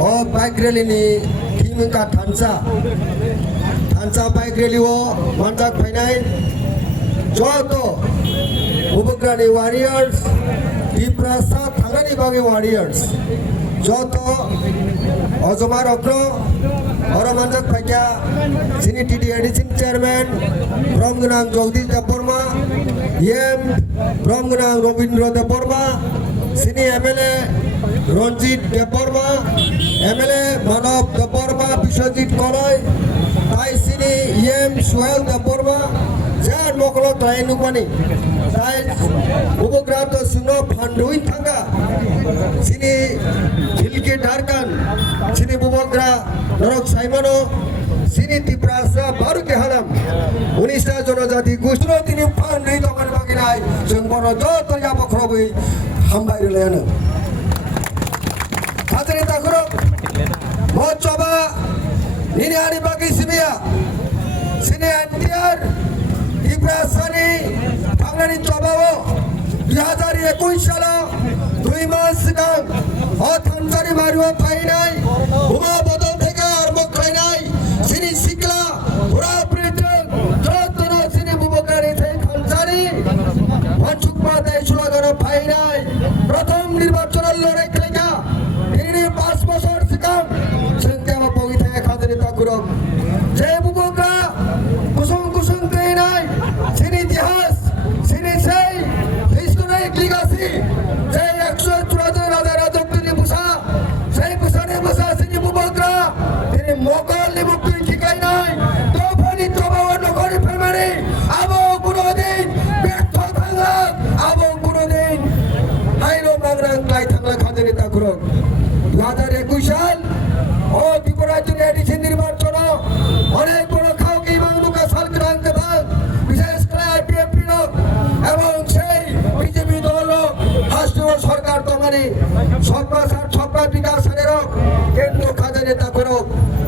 Bike rally नि थिमका थानसा bike rally मानजाक फैनाय जत बुबग्रानि warriors दिप्रासा थांनायनि बागै वारियर्स जत अजमा रक्र मानजाक फैया सिनि टिडि एडिसन चेयरमैन ब्रह्मगोनां जगदीश देबबर्मा एम ब्रह्मगोनां रवीन्द्र देबबर्मा सिनि एमएलए रंजित देबबर्मा एमएलए मानव देबबर्मा विश्वजित कलय ताई सिनि एम सुहेल देबबर्मा जार मकल ताई नुबानी ताई बुबग्रा तो सुनो फांडुइन थांगा सिनि झिलके धारकान सिनि बुबग्रा नरक साइमानो सिनि तिप्रासा बारुके हालाम 19टा जनजाति गोष्ठी तिनि फांडुइ दखान बागिनाय जों बर जत याबख्रबै हामबायरलायानो हाजरे ताखुरो मचबा निनि आनि बागै सिबिया सिनि एनटीआर तिप्रासानि थांनायनि चबाओ 2021 सालाव 2 मास सिगां थानसारि मारुआव फायनाय उमा बदल থেকে आरम्भ खालायनाय सिनि सिक्ला पुरा ब्रिटेन जतन सिनि बुबग्रानि थानसारि मानसुकमा दाय सुलागानाव फायनाय प्रथम निर्वाचन लड़ाई खालायगा दिनै 5 বছর सिगां जों देवा बगै थाया खाजोनि ताकुरक जे बुबग्रा गुसुं गुसुं थैनाय सिनि इतिहास सिनि সেই हिस्टोरिक लिगासि जे 174 राजा राजत्वनि बुसा সেই बुसानि बुसा सिनि बुबग्रा दिनै मकलनि मुक्ति ठिकायनाय दफानि चबाव नखरनि फेमारि आबो गुनदिन व्यर्थ थांला आबो गुनदिन हाइरो मांग्रां क्लाय थांला खाजोनि ताकुरक 2021 साल त्रिपुरा राज्य एडिशन निर्वाचन अनेक बड़ खाओकी मांगलुका सालग्रां गोबां विशेष करे आईपीएफपि এবং সেই বিজেপি দল রাষ্ট্রীয় সরকার তোমারি সর্বসার সর্বা বিকাশের কেন্দ্র খাজানে তাকরো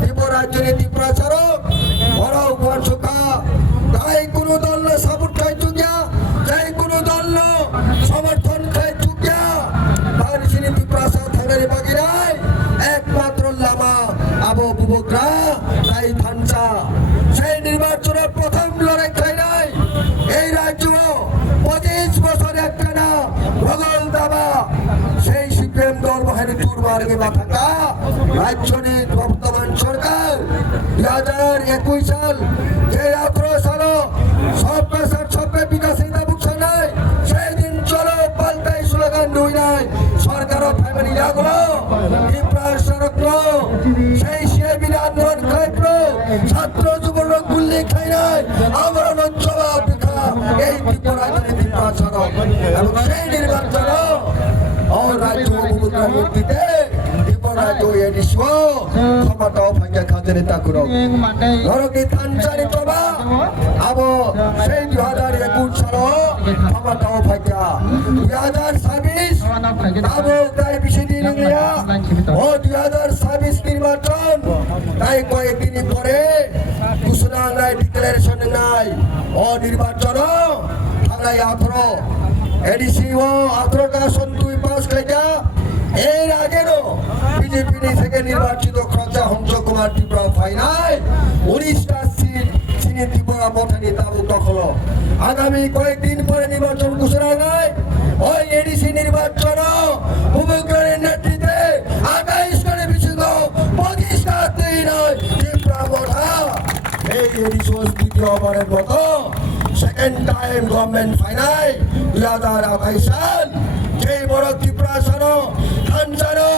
ত্রিপুরা রাজ্যের ত্রিপুরাচার বড় বর্ষকা তাই কোনো দল সাপোর্ট খাই চুকিয়া যাই কোনো দল সমর্থন খাই চুকিয়া তার সিনি ত্রিপুরাচা থানারে বাগিরাই একমাত্র লামা আবো বুবগ্রা তাই থানসা সেই নির্বাচনের প্রথম লড়াই খাইনাই এই রাজ্য 25 বছর একটানা ভগল দাবা সেই সিপিএম দল বাহিনী দুর্মার্গে মাথাকা রাজ্যনি বর্তমান সরকার 2021 সাল যে 18 সাল সব পেশার সবে বিকাশের দাবুকসা নাই সেই দিন চলো পাল্টাই স্লোগান নই নাই সরকার ফ্যামিলি লাগলো ত্রিপুরার সড়কলো সেই সিএবির আন্দোলন খাইলো ছাত্র যুবরা গুল্লি খাই নাই আমরণ জবাব দেখা এই ত্রিপুরা ত্রিপুরা সড়ক এবং সেই নির্বাচন ও রাজ্য বুবগ্রা মুক্তিতে ত্রিপুরা রাজ্য এডিসি ক্ষমতা ফাইকা খাজরে তাকুরক নরকি থানসারি চবা আবো সেই 2021 সাল ক্ষমতা ফাইকা 2026 আবো তাই বেশি দিন নিয়া ও 2026 নির্বাচন তাই কয়েকদিন পরে ঘোষণা নাই ডিক্লারেশন নাই ও নির্বাচন থানায় 18 এডিসি ও 18টা আসন 2 পাস খাইকা এর আগেরও বিজেপি থেকে নির্বাচিত খরচা হংস কুমার ত্রিপুরা ফাইনাল 19টা সিট সিনি ত্রিপুরা মথানি তাবু দখল আগামী কয়েকদিন পরে নির্বাচন ঘোষণা নাই ওই এডিসি নির্বাচন বুবগ্রার নেতৃত্বে 28 করে বিশুদ্ধ 25টা নয় ত্রিপুরা মথা এই এডিসি দ্বিতীয়বারের মতো সেকেন্ড টাইম গভর্নমেন্ট ফাইনাল 2028 সাল যে বড় ত্রিপুরা সানো থানসানো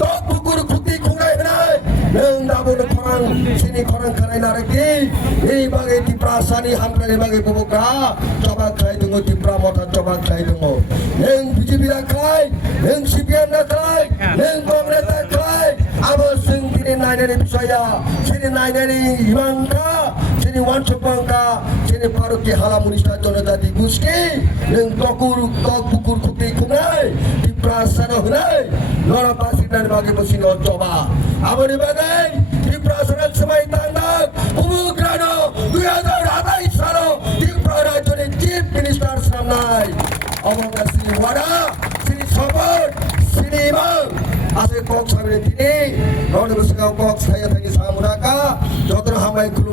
তো পুকুর খুঁটি খুঁড়াই নাই নং দাবুন খরাং সিনি খরাং খানাই নারেকি এই বাগে ত্রিপুরা সানি হামকানি বাগে বুবগ্রা চবা খাই দङ ত্রিপুরা মথা চবা খাই দङ নং বিজেপি রাখাই নং সিপিএম রাখাই নং কংগ্রেস রাখাই আবো जों दिनै नायनायनि बिषया सिनि नायनायनि हिमांखा सिनि वानसुबांखा सिनि भारतनि हाला 19टा जनजाति गोष्ठी नों तकुर पुकुर खुटी खुनाय ত্রিপুরা सानो होनाय लड़ा बासिनानि बागै बसिनो चबा आबोनि बागै ত্রিপুরা सानो समय तांदाक बुबग्रानो 2028 सालाव ত্রিপুরা राज्यनि चिफ मिनिस्टार सामनाय अबंगा सिनि वाडा सिनि सबर सिनि इमां asal kok sabi tini, lawan bersama kok saya tadi samuraka, jodoh hamai kulung.